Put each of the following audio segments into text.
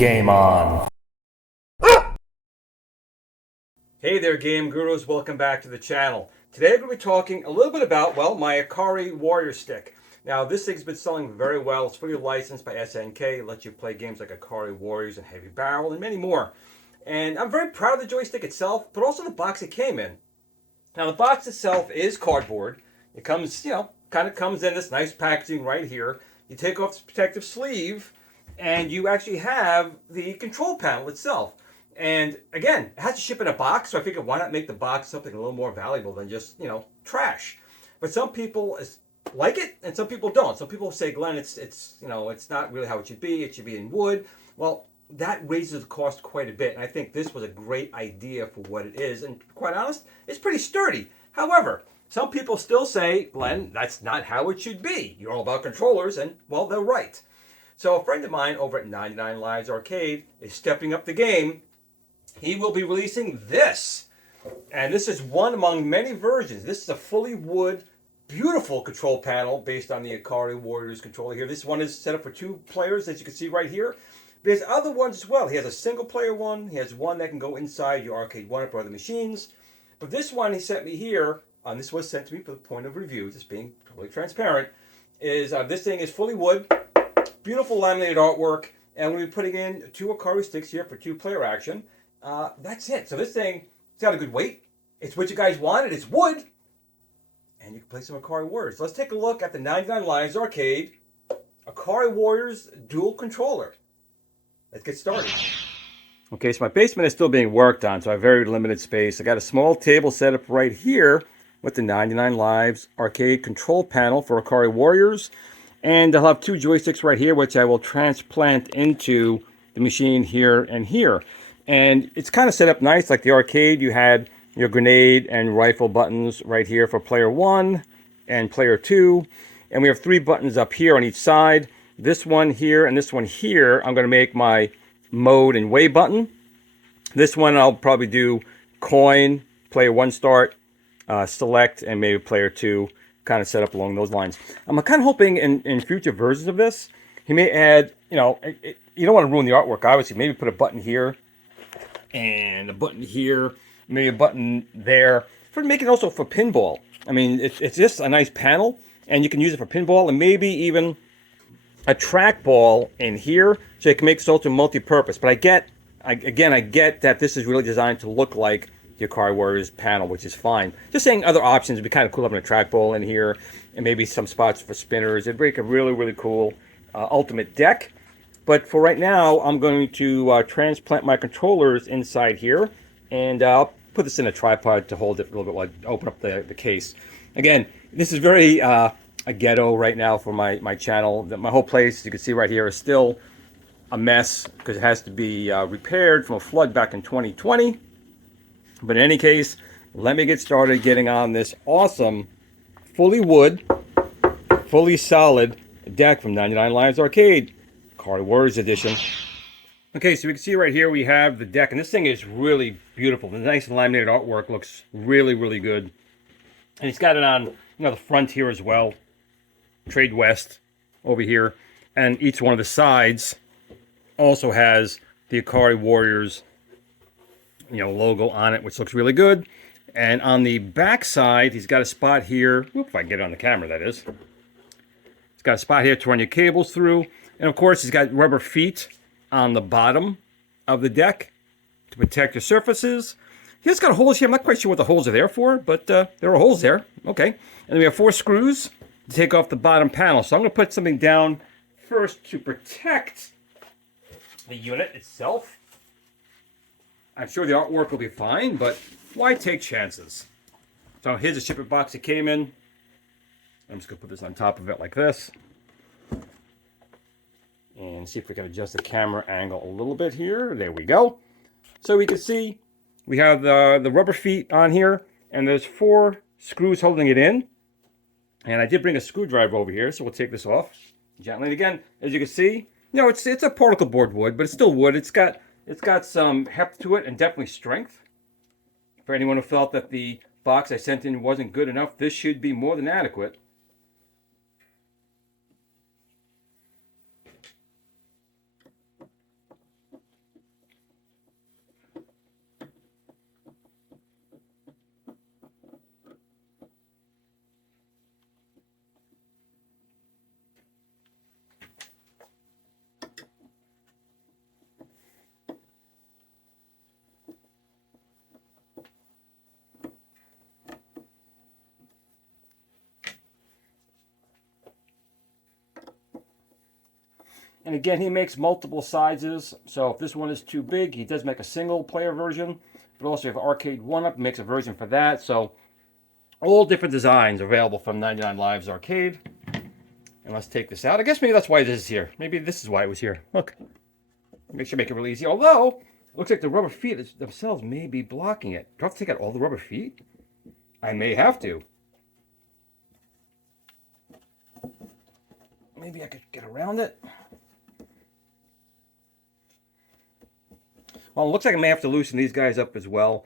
Game on. Hey there, game gurus. Welcome back to the channel. Today I'm going to be talking a little bit about, well, my Ikari Warrior stick. Now, this thing's been selling very well. It's fully licensed by SNK. It lets you play games like Ikari Warriors and Heavy Barrel and many more. And I'm very proud of the joystick itself, but also the box it came in. Now, the box itself is cardboard. It comes, kind of comes in this nice packaging right here. You take off this protective sleeve, and you actually have the control panel itself. And again, it has to ship in a box, so I figured why not make the box something a little more valuable than just, trash. But some people like it, and some people don't. Some people say, Glenn, it's not really how it should be. It should be in wood. Well, that raises the cost quite a bit, and I think this was a great idea for what it is. And to be quite honest, it's pretty sturdy. However, some people still say, Glenn, that's not how it should be. You're all about controllers, and well, they're right. So a friend of mine over at 99 Lives Arcade is stepping up the game. He will be releasing this. And this is one among many versions. This is a fully wood, beautiful control panel based on the Ikari Warriors controller here. This one is set up for 2 players, as you can see right here. But there's other ones as well. He has a single player one. He has one that can go inside your arcade one-up or other machines. But this one he sent me here, and this was sent to me for the point of review, just being totally transparent, is this thing is fully wood, beautiful laminated artwork, and we'll be putting in 2 Ikari sticks here for 2-player action. That's it. So this thing, it's got a good weight. It's what you guys wanted. It's wood. And you can play some Ikari Warriors. Let's take a look at the 99 Lives Arcade Ikari Warriors dual controller. Let's get started. Okay, so my basement is still being worked on, so I have very limited space. I got a small table set up right here with the 99 Lives Arcade control panel for Ikari Warriors. And I'll have 2 joysticks right here, which I will transplant into the machine here and here. And it's kind of set up nice, like the arcade. You had your grenade and rifle buttons right here for player 1 and player 2. And we have 3 buttons up here on each side. This one here and this one here, I'm going to make my mode and way button. This one I'll probably do coin, player 1 start, select, and maybe player 2, kind of set up along those lines. I'm kind of hoping in future versions of this, he may add, you don't want to ruin the artwork, obviously. Maybe put a button here and a button here, maybe a button there, for make it also for pinball. I mean, it's just a nice panel, and you can use it for pinball, and maybe even a trackball in here, so you can make it also multi-purpose. But I get that this is really designed to look like the Ikari Warriors panel, which is fine. Just saying other options would be kind of cool, having a trackball in here, and maybe some spots for spinners. It'd make a really, really cool ultimate deck. But for right now, I'm going to transplant my controllers inside here, and I'll put this in a tripod to hold it a little bit while I open up the case. Again, this is very a ghetto right now for my channel. My whole place, you can see right here, is still a mess because it has to be repaired from a flood back in 2020. But in any case, let me get started getting on this awesome, fully wood, fully solid deck from 99 Lives Arcade. Ikari Warriors edition. Okay, so we can see right here we have the deck, and this thing is really beautiful. The nice laminated artwork looks really, really good. And he's got it on, the front here as well. Trade West over here. And each one of the sides also has the Ikari Warriors, logo on it, which looks really good. And on the back side, he's got a spot here. If I can get it on the camera, that is. He's got a spot here to run your cables through. And of course, he's got rubber feet on the bottom of the deck to protect your surfaces. He's got holes here. I'm not quite sure what the holes are there for, but there are holes there. Okay. And then we have 4 screws to take off the bottom panel. So I'm going to put something down first to protect the unit itself. I'm sure the artwork will be fine, but why take chances? So here's the shipment box it came in. I'm just going to put this on top of it like this. And see if we can adjust the camera angle a little bit here. There we go. So we can see we have the rubber feet on here, and there's 4 screws holding it in. And I did bring a screwdriver over here, so we'll take this off gently. And again, as you can see, it's a particle board wood, but it's still wood. It's got some heft to it and definitely strength. For anyone who felt that the box I sent in wasn't good enough, this should be more than adequate. And again, he makes multiple sizes. So if this one is too big, he does make a single player version. But also if Arcade 1-Up makes a version for that. So all different designs available from 99 Lives Arcade. And let's take this out. I guess maybe that's why this is here. Maybe this is why it was here. Look. Make sure to make it really easy. Although, it looks like the rubber feet themselves may be blocking it. Do I have to take out all the rubber feet? I may have to. Maybe I could get around it. Well, it looks like I may have to loosen these guys up as well.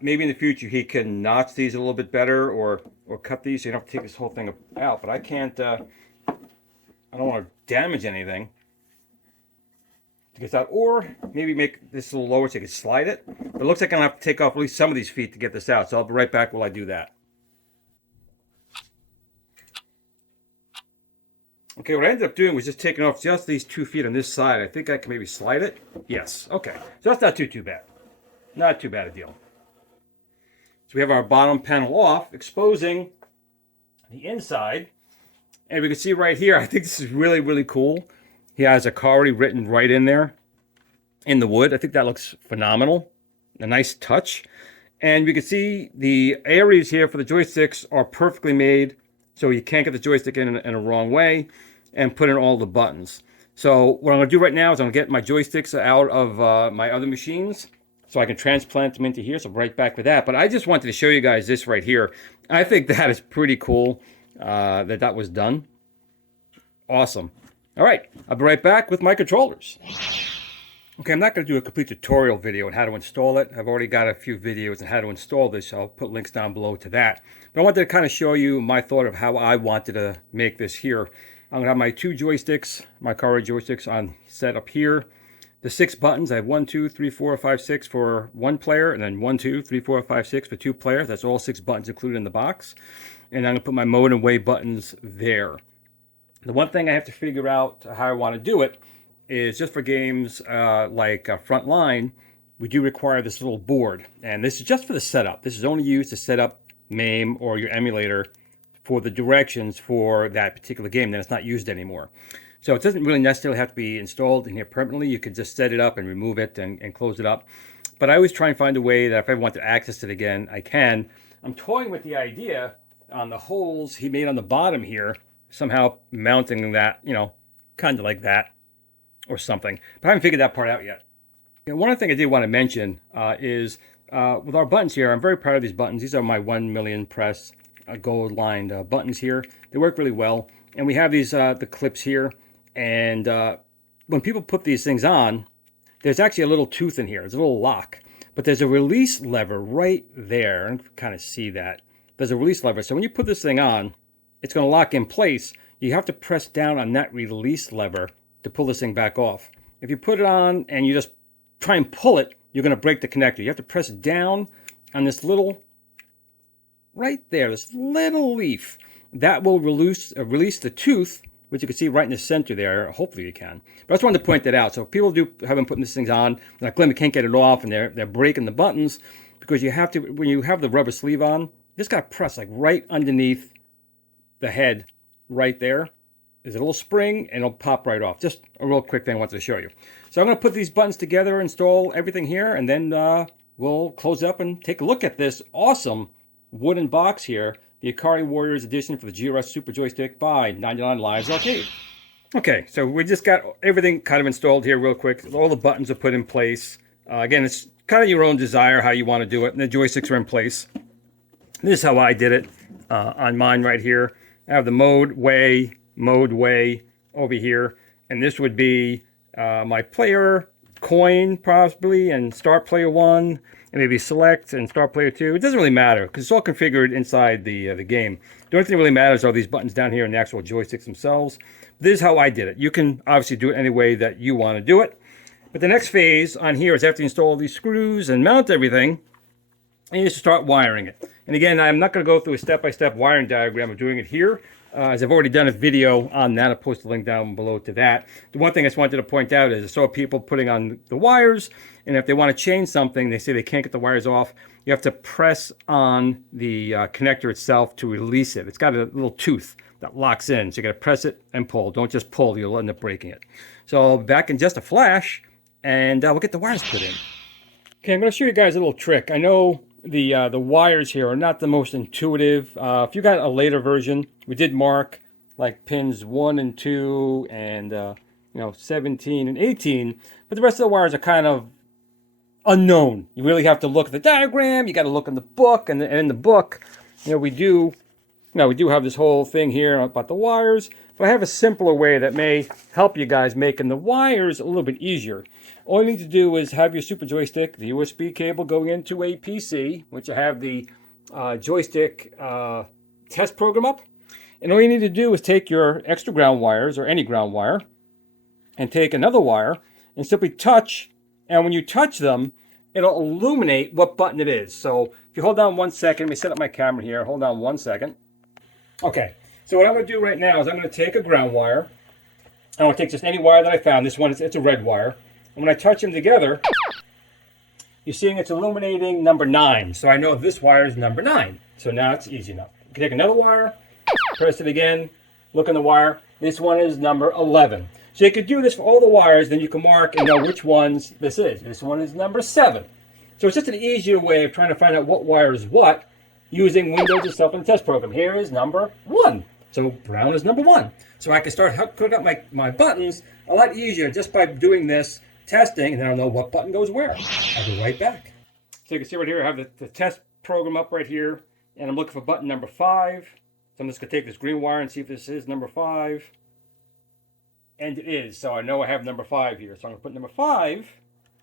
Maybe in the future he can notch these a little bit better or cut these so you don't have to take this whole thing out. But I can't, I don't want to damage anything to get out. Or maybe make this a little lower so you can slide it. But it looks like I'm going to have to take off at least some of these feet to get this out. So I'll be right back while I do that. Okay, what I ended up doing was just taking off just these 2 feet on this side. I think I can maybe slide it. Yes, okay. So that's not too bad. Not too bad a deal. So we have our bottom panel off, exposing the inside. And we can see right here, I think this is really, really cool. He has Ikari written right in there in the wood. I think that looks phenomenal. A nice touch. And we can see the areas here for the joysticks are perfectly made, so you can't get the joystick in a wrong way, and put in all the buttons. So what I'm going to do right now is I'm going to get my joysticks out of my other machines so I can transplant them into here. So right back with that. But I just wanted to show you guys this right here. I think that is pretty cool that was done. Awesome. All right, I'll be right back with my controllers. Okay, I'm not going to do a complete tutorial video on how to install it. I've already got a few videos on how to install this, so I'll put links down below to that. But I wanted to kind of show you my thought of how I wanted to make this here. I'm going to have my 2 joysticks, my Ikari joysticks on set up here. The 6 buttons, I have 1, 2, 3, 4, 5, 6 for 1 player, and then 1, 2, 3, 4, 5, 6 for 2 players. That's all 6 buttons included in the box. And I'm going to put my mode and way buttons there. The one thing I have to figure out how I want to do it is just for games like Frontline, we do require this little board. And this is just for the setup. This is only used to set up MAME or your emulator for the directions for that particular game. Then it's not used anymore. So it doesn't really necessarily have to be installed in here permanently. You could just set it up and remove it and close it up. But I always try and find a way that if I want to access it again, I can. I'm toying with the idea on the holes he made on the bottom here, somehow mounting that, you know, kind of like that or something. But I haven't figured that part out yet. And one other thing I did want to mention is with our buttons here, I'm very proud of these buttons. These are my 1 million press gold lined buttons here. They work really well. And we have these the clips here. And when people put these things on, there's actually a little tooth in here. There's a little lock. But there's a release lever right there. And you can kind of see that. There's a release lever. So when you put this thing on, it's going to lock in place. You have to press down on that release lever to pull this thing back off. If you put it on and you just try and pull it, you're going to break the connector. You have to press down on this little, right there, this little leaf. That will release the tooth, which you can see right in the center there. Hopefully you can. But I just wanted to point that out. So if people have been putting these things on, like Glenn, can't get it off, and they're breaking the buttons, because you have to, when you have the rubber sleeve on, you just got to press like right underneath the head right there. There's a little spring and it'll pop right off. Just a real quick thing I wanted to show you. So I'm going to put these buttons together, install everything here, and then we'll close up and take a look at this awesome wooden box here, the Ikari Warriors edition for the GRS Super Joystick by 99 Lives Arcade. Okay, so we just got everything kind of installed here real quick. All the buttons are put in place. Again, it's kind of your own desire how you want to do it, and the joysticks are in place. This is how I did it on mine right here. I have the mode way over here, and this would be my player coin possibly, and start player 1, and maybe select and start player 2. It doesn't really matter because it's all configured inside the game. The only thing that really matters are these buttons down here and the actual joysticks themselves. This is how I did it. You can obviously do it any way that you want to do it. But the next phase on here is after you install these screws and mount everything, and you just start wiring it. And again, I'm not going to go through a step-by-step wiring diagram of doing it here, as I've already done a video on that. I'll post a link down below to that. The one thing I just wanted to point out is I saw people putting on the wires, and if they want to change something, they say they can't get the wires off. You have to press on the connector itself to release it. It's got a little tooth that locks in, so you got to press it and pull. Don't just pull, you'll end up breaking it. So I'll be back in just a flash, and we'll get the wires put in. Okay, I'm going to show you guys a little trick. I know the wires here are not the most intuitive. If you got a later version, we did mark like pins 1 and 2 and you know, 17 and 18, but the rest of the wires are kind of unknown. You really have to look at the diagram. You got to look in the book, and in the book, you know, we do have this whole thing here about the wires, but I have a simpler way that may help you guys making the wires a little bit easier. All you need to do is have your Super Joystick, the USB cable going into a PC, which I have the joystick test program up. And all you need to do is take your extra ground wires, or any ground wire, and take another wire and simply touch. And when you touch them, it'll illuminate what button it is. So if you hold on 1 second, let me set up my camera here. Hold on 1 second. Okay, so what I'm going to do right now is I'm going to take a ground wire. I'm going to take just any wire that I found. This one, it's a red wire. And when I touch them together, you're seeing it's illuminating number 9. So I know this wire is number 9. So now it's easy enough. You can take another wire, press it again, look in the wire. This one is number 11. So you could do this for all the wires, then you can mark and know which ones this is. This one is number 7. So it's just an easier way of trying to find out what wire is what using Windows itself in the test program. Here is number 1. So brown is number 1. So I can start hooking up my buttons a lot easier just by doing this testing, and then I'll know what button goes where. I'll be right back. So you can see right here, I have the test program up right here, and I'm looking for button number 5. So I'm just going to take this green wire and see if this is number 5. And it is, so I know I have number 5 here. So I'm going to put number 5.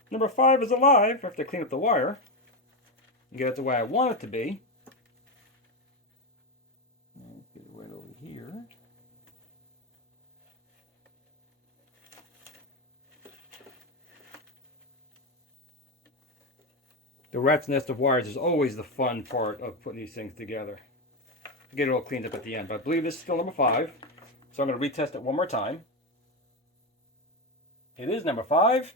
Number 5 is alive. I have to clean up the wire and get it the way I want it to be. Get it right over here. The rat's nest of wires is always the fun part of putting these things together. Get it all cleaned up at the end. But I believe this is still number 5. So I'm going to retest it one more time. It is number 5.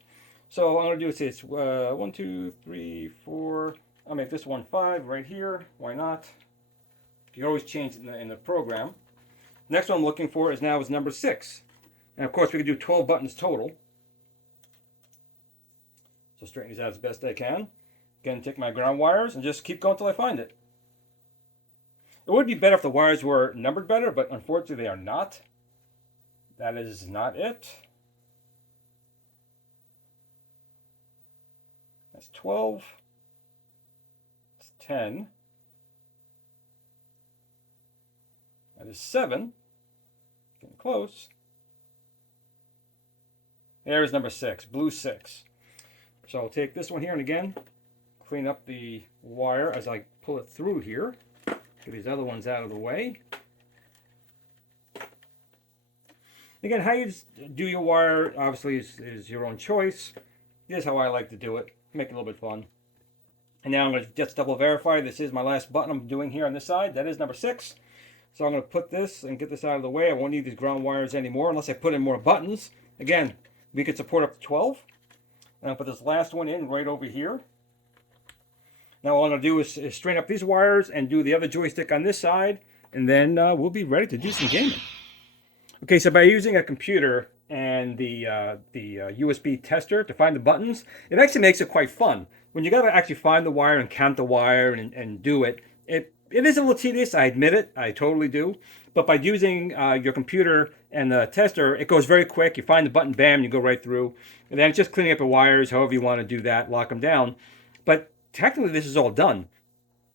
So what I'm going to do is it's 1, 2, 3, 4. I'll make this one 5 right here. Why not? You can always change it in the program. Next one I'm looking for is number 6. And of course we can do 12 buttons total. So straighten these out as best I can. Again, take my ground wires and just keep going until I find it. It would be better if the wires were numbered better, but unfortunately they are not. That is not it. That's 12. That's 10. That is 7. Getting close. There is number 6, blue 6. So I'll take this one here and again, clean up the wire as I pull it through here. Get these other ones out of the way. Again, how you do your wire obviously is your own choice. This is how I like to do it. Make it a little bit fun. And now I'm going to just double verify this is my last button I'm doing here on this side. That is number 6. So I'm going to put this and get this out of the way. I won't need these ground wires anymore unless I put in more buttons. Again, we could support up to 12. And I'll put this last one in right over here. Now all I'm going to do is straighten up these wires and do the other joystick on this side, and then we'll be ready to do some gaming. Okay, so by using a computer and the USB tester to find the buttons, it actually makes it quite fun. When you got to actually find the wire and count the wire and do it, it is a little tedious, I admit it, I totally do. But by using your computer and the tester, it goes very quick. You find the button, bam, you go right through. And then it's just cleaning up the wires, however you want to do that, lock them down. But technically, this is all done.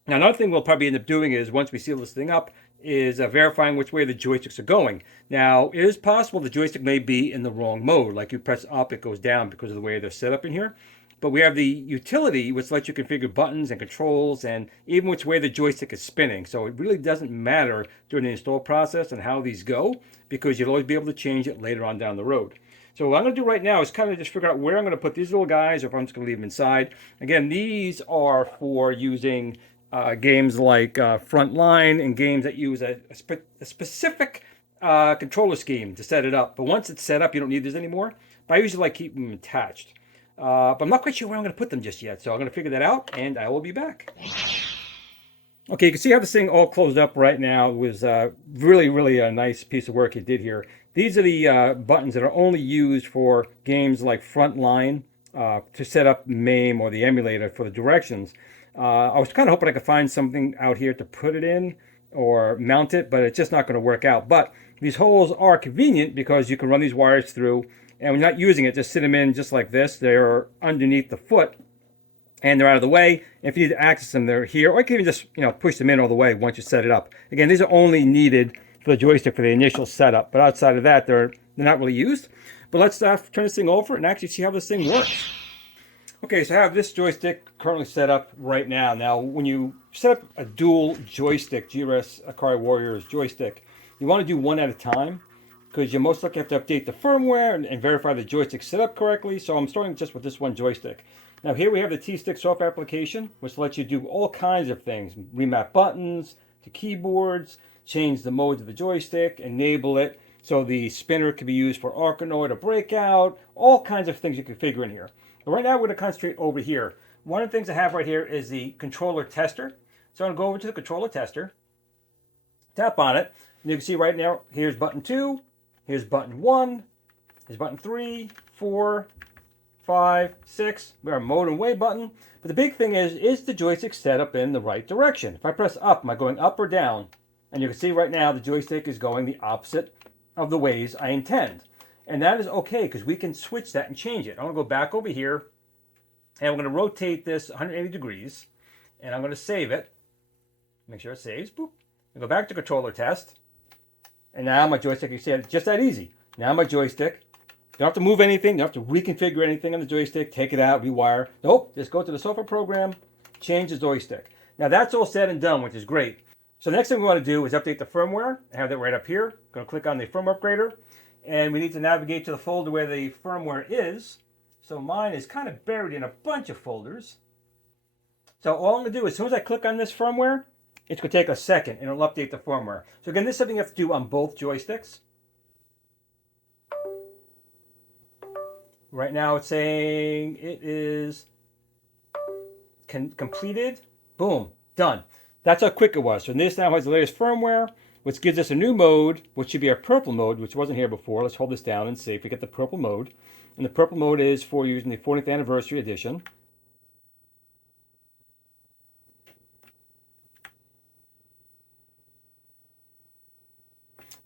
Now, another thing we'll probably end up doing is, once we seal this thing up, is verifying which way the joysticks are going. Now, it is possible the joystick may be in the wrong mode. Like you press up, it goes down because of the way they're set up in here. But we have the utility, which lets you configure buttons and controls and even which way the joystick is spinning. So it really doesn't matter during the install process and how these go, because you'll always be able to change it later on down the road. So what I'm going to do right now is kind of just figure out where I'm going to put these little guys, or if I'm just going to leave them inside. Again, these are for using games like Frontline and games that use a specific controller scheme to set it up. But once it's set up, you don't need this anymore. But I usually like keeping them attached. But I'm not quite sure where I'm going to put them just yet. So I'm going to figure that out, and I will be back. Okay, you can see how this thing all closed up right now. It was really, really a nice piece of work he did here. These are the buttons that are only used for games like Frontline, to set up MAME or the emulator for the directions. I was kind of hoping I could find something out here to put it in or mount it, but it's just not going to work out. But these holes are convenient because you can run these wires through, and when you're not using it, just sit them in just like this. They're underneath the foot, and they're out of the way. If you need to access them, they're here, or you can even just push them in all the way once you set it up. Again, these are only needed for the joystick for the initial setup, but outside of that, they're not really used. But let's turn this thing over and actually see how this thing works. Okay, so I have this joystick currently set up right now. Now, when you set up a dual joystick, GRS Ikari Warriors joystick, you want to do one at a time because you most likely have to update the firmware and verify the joystick's set up correctly. So I'm starting just with this one joystick. Now here we have the T-Stick software application, which lets you do all kinds of things. Remap buttons to keyboards, change the modes of the joystick, enable it so the spinner can be used for Arkanoid or breakout, all kinds of things you can figure in here. But right now we're going to concentrate over here. One of the things I have right here is the controller tester. So I'm going to go over to the controller tester, tap on it, and you can see right now, here's button 2, here's button 1, here's button 3, 4, 5, 6, we have our mode and way button. But the big thing is the joystick set up in the right direction? If I press up, am I going up or down? And you can see right now the joystick is going the opposite of the ways I intend. And that is okay because we can switch that and change it. I'm going to go back over here and I'm going to rotate this 180 degrees and I'm going to save it. Make sure it saves. Boop. I go back to controller test. And now my joystick, you see it's just that easy. Now my joystick, don't have to move anything, don't have to reconfigure anything on the joystick, take it out, rewire. Nope, just go to the software program, change the joystick. Now that's all said and done, which is great. So the next thing we want to do is update the firmware. I have that right up here. I'm going to click on the firmware upgrader. And we need to navigate to the folder where the firmware is. So mine is kind of buried in a bunch of folders. So all I'm going to do, as soon as I click on this firmware, it's going to take a second and it'll update the firmware. So again, this is something you have to do on both joysticks. Right now it's saying it is completed. Boom, done. That's how quick it was. So this now has the latest firmware, which gives us a new mode, which should be our purple mode, which wasn't here before. Let's hold this down and see if we get the purple mode. And the purple mode is for using the 40th anniversary edition.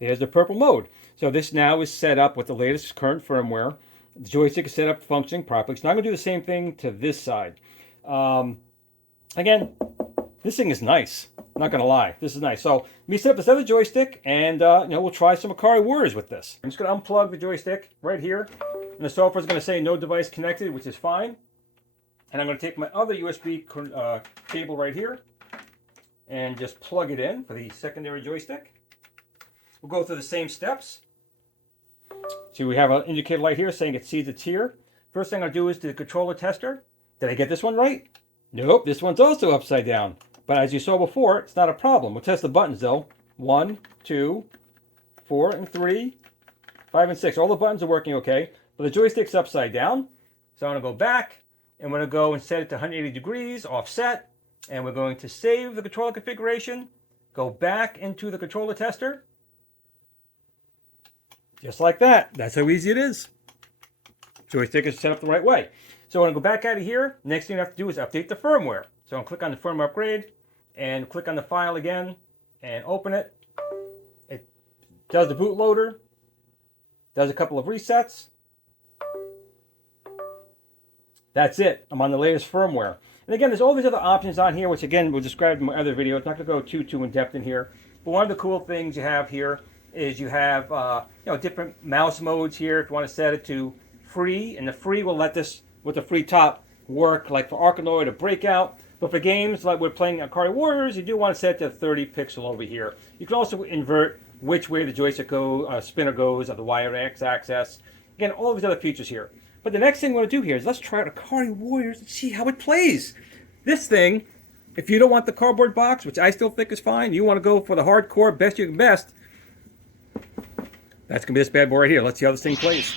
There's the purple mode. So this now is set up with the latest current firmware. The joystick is set up functioning properly. So now I'm going to do the same thing to this side. Again, this thing is nice. I'm not going to lie. This is nice. So let me set up this other joystick and we'll try some Ikari Warriors with this. I'm just going to unplug the joystick right here. And the software is going to say no device connected, which is fine. And I'm going to take my other USB cable right here and just plug it in for the secondary joystick. We'll go through the same steps. So we have an indicator light here saying it sees it's here. First thing I'll do is the controller tester. Did I get this one right? Nope, this one's also upside down. But as you saw before, it's not a problem. We'll test the buttons though. 1, 2, 4, and 3, 5, and 6. All the buttons are working okay. But the joystick's upside down. So I'm going to go back and we're going to go and set it to 180 degrees offset. And we're going to save the controller configuration. Go back into the controller tester. Just like that. That's how easy it is. Joystick is set up the right way. So when I go back out of here, next thing I have to do is update the firmware. So I'll click on the firmware upgrade and click on the file again and open it. It does the bootloader, does a couple of resets. That's it. I'm on the latest firmware. And again, there's all these other options on here, which again, we'll describe in my other video. It's not going to go too in depth in here. But one of the cool things you have here is you have different mouse modes here. If you want to set it to free, and the free will let this with the free top work like for Arkanoid or Breakout. But for games like we're playing Ikari Warriors, you do want to set it to 30 pixel over here. You can also invert which way the joystick spinner goes, or the wire x-axis. Again, all of these other features here. But the next thing we want to do here is let's try out Ikari Warriors and see how it plays. This thing, if you don't want the cardboard box, which I still think is fine, you want to go for the hardcore best you can best. That's going to be this bad boy right here. Let's see how this thing plays.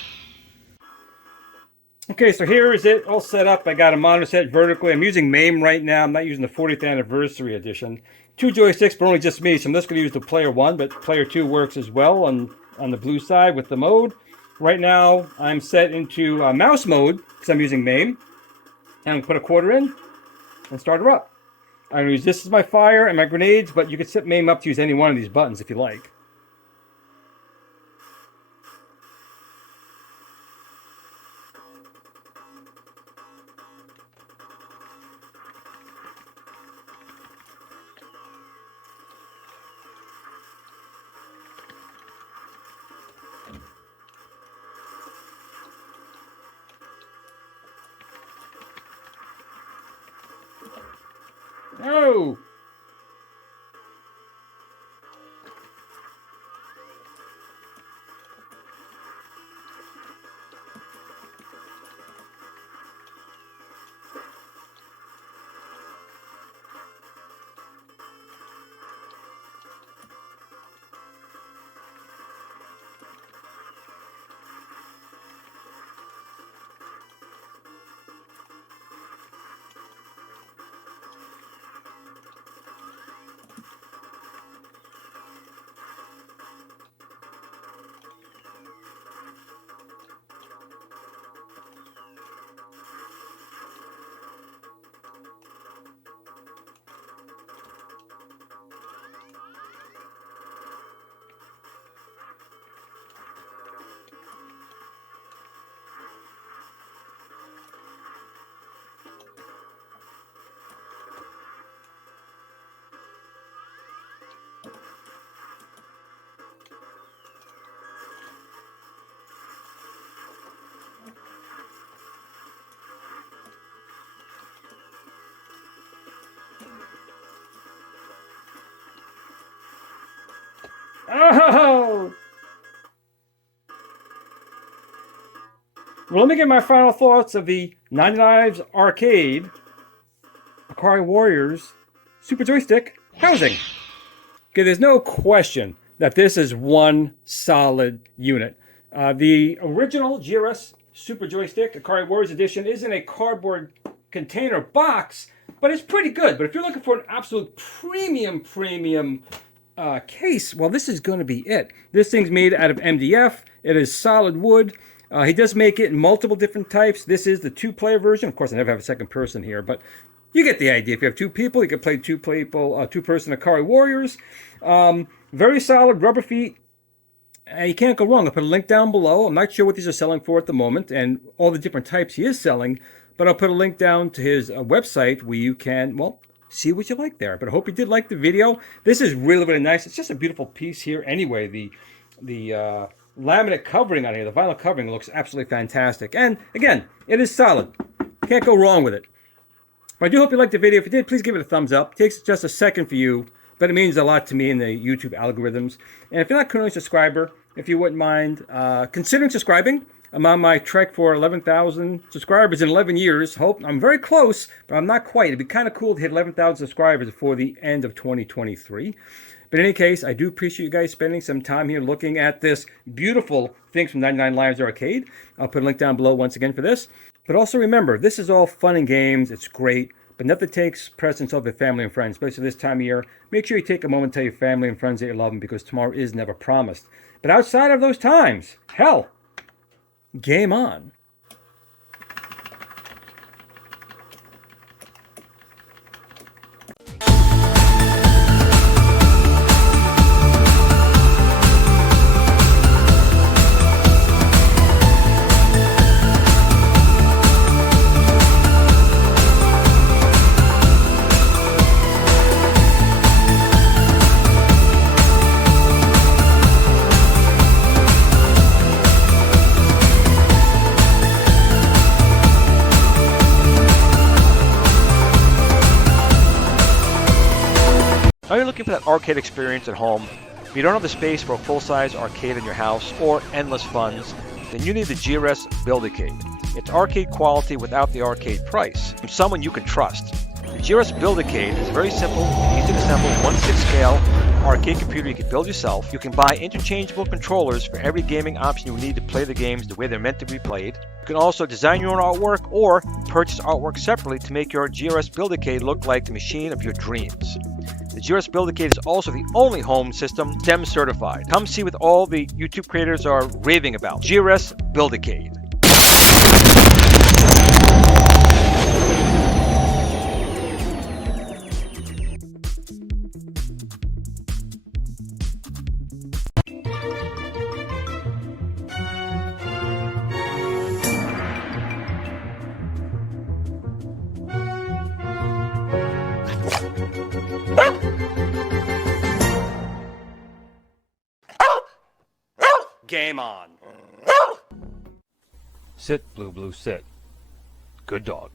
Okay, so here is it all set up. I got a monitor set vertically. I'm using MAME right now. I'm not using the 40th anniversary edition. 2 joysticks, but only just me. So I'm just going to use the player 1, but player 2 works as well. And on the blue side with the mode. Right now, I'm set into mouse mode because I'm using MAME. And I'm going to put a quarter in and start her up. I'm going to use this as my fire and my grenades, but you can set MAME up to use any one of these buttons if you like. No! Oh! Well, let me get my final thoughts of the 99 Arcade Ikari Warriors Super Joystick housing. Okay, there's no question that this is one solid unit. The original GRS Super Joystick Ikari Warriors Edition is in a cardboard container box, but it's pretty good. But if you're looking for an absolute premium case, well, this is going to be it. This thing's made out of MDF. It is solid wood. He does make it in multiple different types. This is the two-player version. Of course, I never have a second person here, but you get the idea. If you have two people, you can play two-person Ikari Warriors. Very solid rubber feet. You can't go wrong. I'll put a link down below. I'm not sure what these are selling for at the moment and all the different types he is selling, but I'll put a link down to his website where you can, well, see what you like there. But I hope you did like the video. This is really, really nice. It's just a beautiful piece here anyway. The laminate covering on here, the vinyl covering, looks absolutely fantastic. And again, it is solid. Can't go wrong with it. But I do hope you liked the video. If you did, please give it a thumbs up. It takes just a second for you, but it means a lot to me in the YouTube algorithms. And if you're not currently a subscriber, if you wouldn't mind considering subscribing. I'm on my trek for 11,000 subscribers in 11 years. Hope I'm very close, but I'm not quite. It'd be kind of cool to hit 11,000 subscribers before the end of 2023. But in any case, I do appreciate you guys spending some time here looking at this beautiful things from 99 Lives Arcade. I'll put a link down below once again for this. But also remember, this is all fun and games. It's great, but nothing takes precedence over family and friends, especially this time of year. Make sure you take a moment to tell your family and friends that you love them, because tomorrow is never promised. But outside of those times, hell, game on. Are you looking for that arcade experience at home? If you don't have the space for a full-size arcade in your house or endless funds, then you need the GRS Build-A-Cade. It's arcade quality without the arcade price, from someone you can trust. The GRS Build-A-Cade is a very simple, easy to assemble, 1/6 scale arcade computer you can build yourself. You can buy interchangeable controllers for every gaming option you need to play the games the way they're meant to be played. You can also design your own artwork or purchase artwork separately to make your GRS Build-A-Cade look like the machine of your dreams. The GRS Build-A-Cade is also the only home system STEM certified. Come see what all the YouTube creators are raving about. GRS Build-A-Cade. Game on. Sit, Blue Blue, sit. Good dog.